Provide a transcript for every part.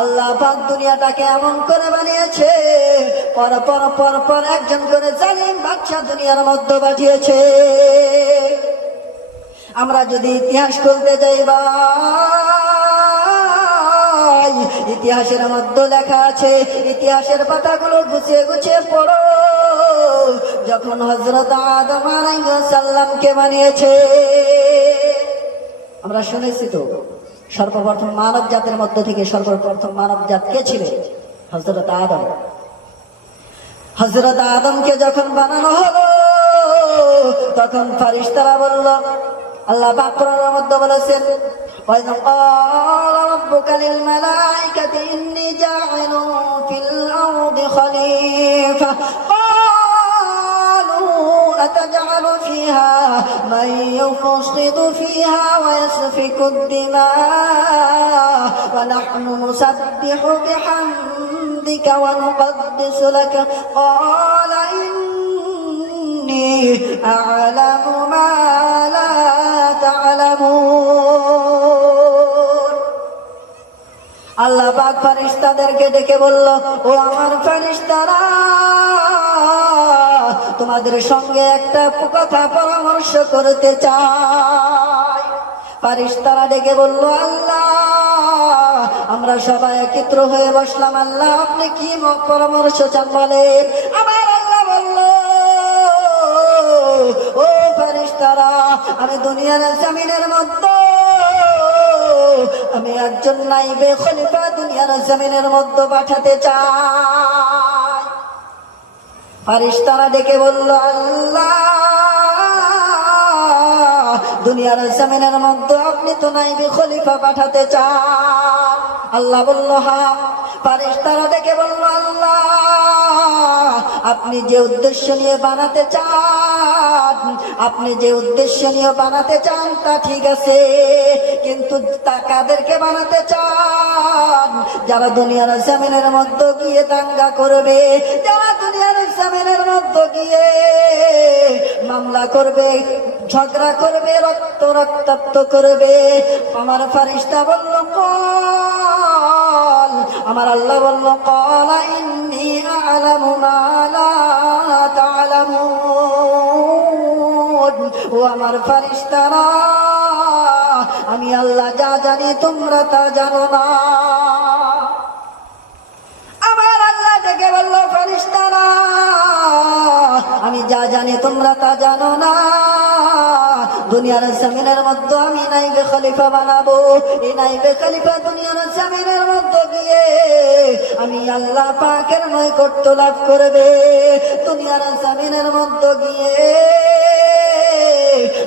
আল্লাহ পাক দুনিয়াটাকে এমন করে বানিয়েছে, পর পর পর পর একজন করে জালিম বাদশা দুনিয়ার মধ্যে পাঠিয়েছে। আমরা যদি ইতিহাস খুলতে যাই ভাই, ইতিহাসের মধ্যে লেখা আছে, ইতিহাসের পাতাগুলো গুছিয়ে গুছিয়ে পড়ো। যখন হযরত আদম আলাইহিস সালামকে বানিয়েছে, আমরা শুনেছি তো সর্বপ্রথম মানব জাতের মধ্য থেকে সর্বপ্রথম মানব জাত কে ছিলেন? হযরত আদম। হযরত আদমকে যখন বানানো হলো, তখন ফেরেশতারা বলল, আল্লাহ পাক কোরআনের মধ্যে বলেছেন, وَإِذْ قَالَ رَبُّكَ لِلْمَلَائِكَةِ إِنِّي جَاعِلٌ فِي الْأَرْضِ خَلِيفَةً قَالُوا أَتَجْعَلُ فِيهَا مَن يُفْسِدُ فِيهَا وَيَسْفِكُ الدِّمَاءَ وَنَحْنُ نُسَبِّحُ بِحَمْدِكَ وَنُقَدِّسُ لَكَ قَالَ إِنِّي أَعْلَمُ مَا لَا تعلمون। আল্লাহ পাক ফেরেশতাদেরকে ডেকে বলল, ও আমার ফেরেশতারা, তোমাদের সঙ্গে একটা কথা পরামর্শ করতে চাই। ফেরেশতারা ডেকে বলল, আল্লাহ, আমরা সবাই একত্র হয়ে বসলাম, আল্লাহ আপনি কি পরামর্শ চান বলেন। আমার আল্লাহ বলল, ও ফেরেশতারা, আমি দুনিয়ার জমিনের মধ্যে আমি একজন নাইবে খলিফা দুনিয়ার জমিনের মধ্যে পাঠাতে চাই। ফেরেশতারা ডেকে বলল, আল্লাহ, দুনিয়ার জমিনের মধ্যে আপনি তো নাইবে খলিফা পাঠাতে চান। আল্লাহ বলল, হ্যাঁ। ফেরেশতারা ডেকে বলল, আল্লাহ, আপনি যে উদ্দেশ্য নিয়ে বানাতে চান, আপনি যে উদ্দেশ্য নিয়ে বানাতে চান তা ঠিক আছে, কিন্তু তা কাদেরকে বানাতে চান? যারা দুনিয়ার জমিনের মধ্যে গিয়ে দাঙ্গা করবে, যারা দুনিয়ার জমিনের মধ্যে গিয়ে মামলা করবে, ঝগড়া করবে, রক্তাক্ত করবে। আমার ফেরেশতা বলল, কল, আমার আল্লাহ বলল, ক্বালা ইন্নী আ'লামু মা লা তা'লামুন। ও আমার ফেরেশতারা, আমি আল্লাহ যা জানি তোমরা তা জানো না। আমার আল্লাহ ডেকে বলল, ফেরেশতারা, আমি যা জানি তোমরা তা জানো না। দুনিয়ার জমিনের মধ্যে আমি নাইবে খলিফা বানাবো। এই নাইবে খলিফা দুনিয়ার জমিনের মধ্যে গিয়ে আমি আল্লাহ পাকের নৈকট্য লাভ করবে। দুনিয়ার জমিনের মধ্যে গিয়ে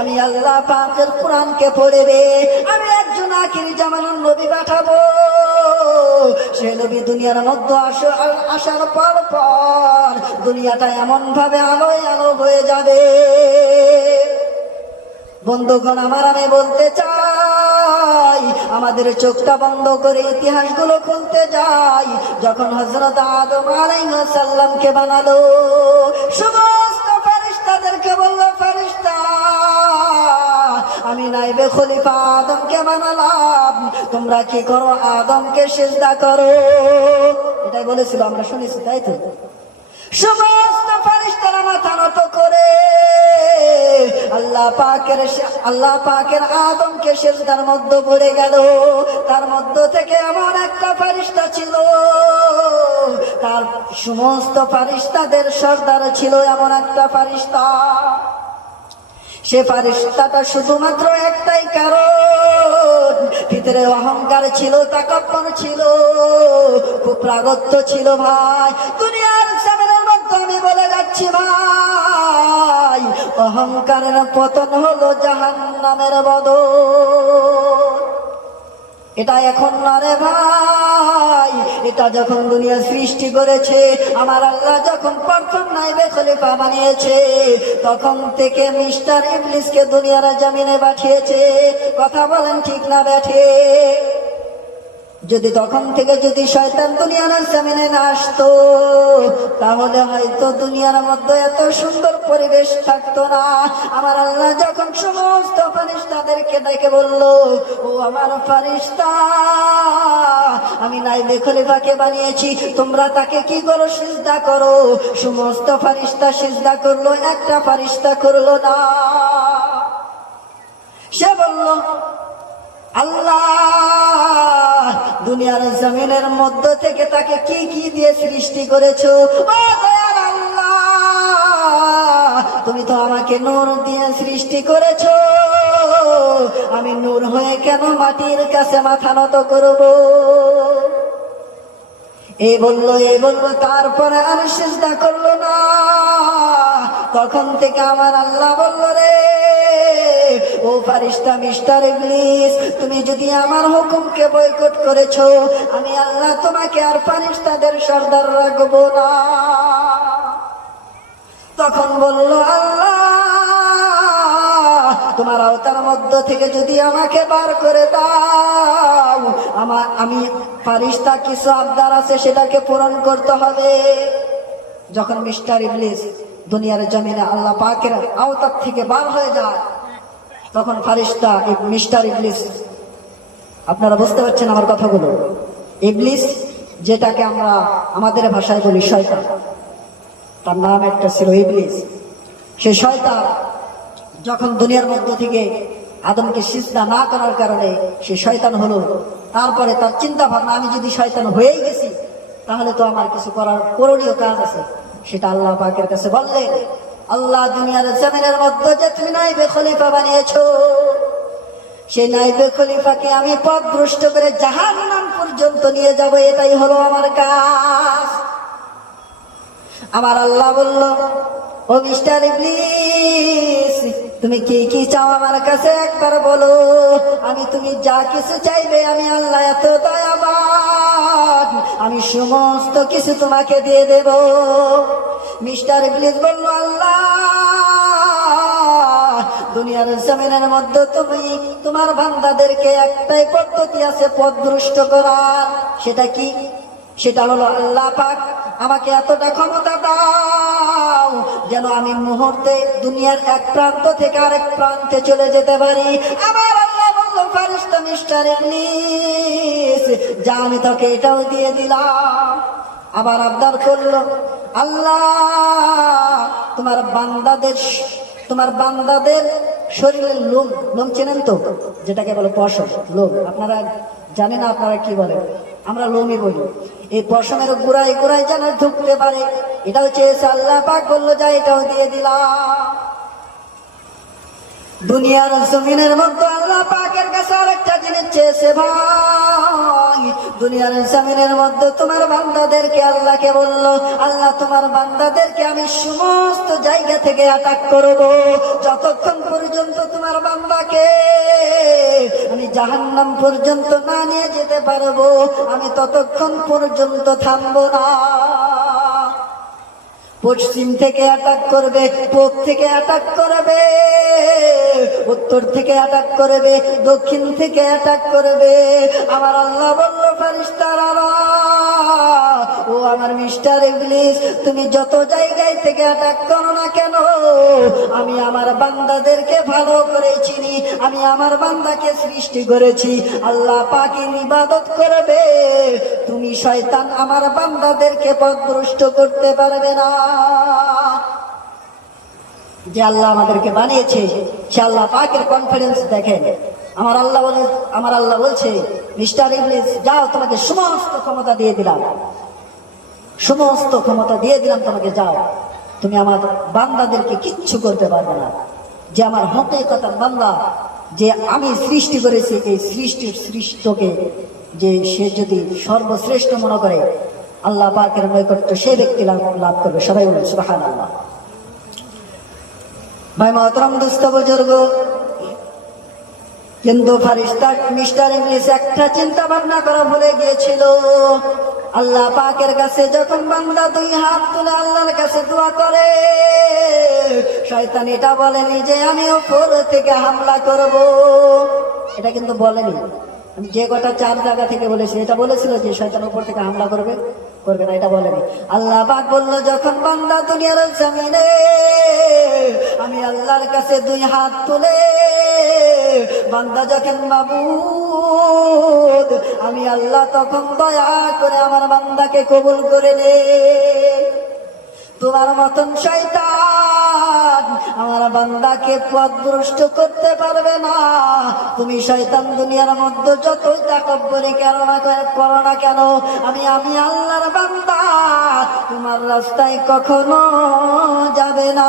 আমি আল্লাহ পাকের কোরআনকে পড়বে। আমি একজন আখিরি জামানার নবী পাঠাবো। সে নবী দুনিয়ার মধ্যে আসার পর পর দুনিয়াটা এমন ভাবে আলোয় আলো হয়ে যাবে। বন্ধুগণ আমার, আমি বলতে চাই, আমাদের চোখটা বন্ধ করে ইতিহাসগুলো খুলতে যাই। যখন হযরত আদম আলাইহিস সালামকে বানালো, সমস্ত ফেরেশতাদেরকে বলল, ফেরেশতা, আমি নাইবে খলিফা আদমকে বানালাম, তোমরা কি করো? আদমকে সিজদা করো। এটাই বলেছিল, আমরা শুনেছি, তাই তো? সমস্ত ফেরেশতারা মাথা নত করে আল্লাহ পাকের আদমকে সিজদার মধ্যে পড়ে গেল। তার মধ্য থেকে এমন একটা ফেরেশতা ছিল, তার সমস্ত ফেরেশতাদের সর্দার ছিল এমন একটা ফেরেশতা। সে ফেরেশতাটা শুধুমাত্র একটাই কারণ, ভিতরে অহংকার ছিল, তাকাব্বুর ছিল, খুব প্রাগত্য ছিল। ভাই, দুনিয়ার জমিনের মধ্যে আমি বলে যাচ্ছি ভাই, অহংকারের পতন হলো জাহান্নামের বদল। এটা এখন না রে ভাই, এটা যখন দুনিয়া সৃষ্টি করেছে, আমার আল্লাহ যখন প্রথম নাইবে খলিফা বানিয়েছে, তখন থেকে মিস্টার ইবলিসকে দুনিয়ার জমিনে পাঠিয়েছে। কথা বলেন ঠিক না ব্যাঠে? যদি তখন থেকে যদি শয়তান দুনিয়ার জমিনে না আসতো, তাহলে হয়তো দুনিয়ার মধ্যে এত সুন্দর পরিবেশ থাকতো না। আমার আল্লাহ যখন সমস্ত ফেরেশতাদেরকে ডেকে বলল, ও আমার ফেরেশতা, আমি নাইবে খলিফাকে বানিয়েছি, তোমরা তাকে কি করো? সিজদা করো। সমস্ত ফেরেশতা সিজদা করলো, একটা ফেরেশতা করলো না। সে বলল, আল্লাহ, দুনিয়ার জমিনের মধ্য থেকে তাকে কি কি দিয়ে সৃষ্টি করেছো? ও দয়ার আল্লাহ, তুমি তো আমাকে নূর দিয়ে সৃষ্টি করেছো, আমি নূর হয়ে কেন মাটির কাছে মাথা নত করব? এই বললো, তারপরে আর সিজদা করলো না। তখন থেকে আমার আল্লাহ বলল, রে ও ফারিস্তা মিস্টার ইবলিস, তুমি যদি আমার হুকুমকে বয়কট করেছো, আমি আল্লাহ তোমাকে আর ফারিস্তাদের সর্দার রাখবো না। তখন বলল, আল্লাহ, তোমার আওতার মধ্য থেকে যদি আমাকে বার করে দাও, আমি ফারিস্তা কিছু আবদার আছে, সেটাকে পূরণ করতে হবে। যখন মিস্টার ইবলিস দুনিয়ার জমিনে আল্লাহ পাকের আওতার থেকে বার হয়ে যায়, তখন ফারিস্তা মিস্টার ইবলিস, আপনারা বুঝতে পারছেন আমার কথাগুলো, ইবলিস যেটাকে আমরা আমাদের ভাষায় বলি শয়তান, তার নাম একটা ছিল ইবলিস। সে শয়তান যখন দুনিয়ার মধ্য থেকে আদমকে সিজদা না করার কারণে সে শয়তান হলো, তারপরে তার চিন্তা ভাবনা, আমি যদি শয়তান হয়েই গেছি, তাহলে তো আমার কিছু করার করণীয় কাজ আছে। সেটা আল্লাহ পাকের কাছে বললেন, আল্লাহ, দুনিয়ার জমিনের মধ্যে যে তুমি নাইবে খলিফা বানিয়েছো, সেই নাইবে খলিফাকে আমি পথভ্রষ্ট করে জাহান্নাম পর্যন্ত নিয়ে যাব, এটাই হলো আমার কাজ। আমার আল্লাহ বলল, ও মিস্টার ইবলিস, তুমি কি কি চাও আমার কাছে একবার বলো, আমি তুমি যা কিছু চাইবে, আমি আল্লাহ এত দয়াবান, আমি সমস্ত কিছু তোমাকে দিয়ে দেব। মিস্টার ইবলিস বলল, আল্লাহ, দুনিয়ার জমিনের মধ্যে তুমি তোমার বান্দাদেরকে একটাই পদ্ধতি আছে পথভ্রষ্ট করার। সেটা কি? সেটা হলো, আল্লাহ পাক আমাকে এতটা ক্ষমতা দাও যেন আমি মুহূর্তে দুনিয়ার এক প্রান্ত থেকে আরেক প্রান্তে চলে যেতে পারি। আমার আল্লাহ বলল, ফারিস্তা মিস্টার ইবলিস, যা আমি তোকে এটাও দিয়ে দিলাম। আবার আবদার করলো, আল্লাহ, তোমার বান্দাদের শরীরের লোম চেনেন তো, যেটাকে বলে পশম, লোম। আপনারা জানেন না, আপনারা কি বলেন? আমরা লোমই বলি। এই পশমের গোড়ায় গোড়ায় যেন ঢুকতে পারে, এটাও চেয়েছে। আল্লাহ পাক বললো, যা এটাও দিয়ে দিলাম। দুনিয়ার জমিনের মধ্যে আল্লাহ পাকের কাছে আরেকটা জিনিস চেয়েছে, ভাই, দুনিয়ার জমিনের মধ্যে তোমার বান্দাদেরকে আল্লাহকে বলল, আল্লাহ, তোমার বান্দাদেরকে আমি সমস্ত জায়গা থেকে অ্যাটাক করব, যতক্ষণ পর্যন্ত তোমার বান্দাকে আমি জাহান্নাম পর্যন্ত না নিয়ে যেতে পারবো, আমি ততক্ষণ পর্যন্ত থামবো না। পশ্চিম থেকে অ্যাটাক করবে, পূব থেকে অ্যাটাক করবে, উত্তর থেকে অ্যাটাক করবে, দক্ষিণ থেকে অ্যাটাক করবে। আমার আল্লাহ বলল, ফারিস্তারা, ও আমার মিস্টার ইবলিস, তুমি যত জায়গায় থেকে অ্যাটাক করো না কেন, আমি আমার বান্দাদেরকে ভালো করে চিনি, আমি আমার বান্দাকে সৃষ্টি করেছি আল্লাহ পাকের ইবাদত করবে। তুমি শয়তান আমার বান্দাদেরকে পথভ্রষ্ট করতে পারবে না। যে আল্লাহ আমাদেরকে বানিয়েছে, সে আল্লাহ পাকের কনফিডেন্স দেখেন। আমার আল্লাহ বলছে, মিস্টার ইবলিস, যাও, তোমাকে সমস্ত ক্ষমতা দিয়ে দিলাম, সমস্ত ক্ষমতা দিয়ে দিলাম তোমাকে, যাও, তুমি আমার বান্দাদেরকে কিচ্ছু করতে পারবে না। যে আমার হকীকতার বান্দা, যে আমি সৃষ্টি করেছি, এই সৃষ্টির সৃষ্টকে যে সে যদি সর্বশ্রেষ্ঠ মনে করে, আল্লাহ পাকের নৈকট্য সে ব্যক্তি লাভ করবে। সবাই বলুন সুবহানাল্লাহ। ভাই মহতরম, দোস্ত, বুজুর্গ, কিন্তু ফারিস্তা মিস্টার ইবলিস একটা চিন্তা ভাবনা করা ভুলে গিয়েছিল। আল্লাহ পাকের কাছে যখন বান্দা দুই হাত তুলে আল্লাহর কাছে দোয়া করে, শয়তান এটা বলেনি যে আমি উপর থেকে হামলা করব, এটা কিন্তু বলেনি। আমি যে কটা 4 জায়গা থেকে বলেছি, এটা বলেছিল যে শয়তান উপর থেকে হামলা করবে করবে না, এটা বলেনি। আল্লাহ পাক বলল, যখন বান্দা দুনিয়ার জমিনে আমি আল্লাহর কাছে 2 হাত তুলে বান্দা যখন মাবুদ আমি আল্লাহ তখন দয়া করে আমার বান্দাকে কবুল করে নে। তোমার মতন শয়তান আমার বান্দাকে পথভ্রষ্ট করতে পারবে না। তুমি শয়তান দুনিয়ার মধ্যে যতই তাকব্বুরি করো না কেন, আমি আল্লাহর বান্দা তোমার রাস্তায় কখনো যাবে না।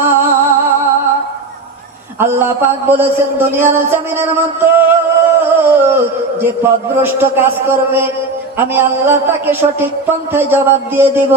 আল্লাহ পাক বলেছেন, দুনিয়ার জমিনের মধ্যে যে পথভ্রষ্ট কাজ করবে আমি আল্লাহ তাকে সঠিক পন্থায় জবাব দিয়ে দিব।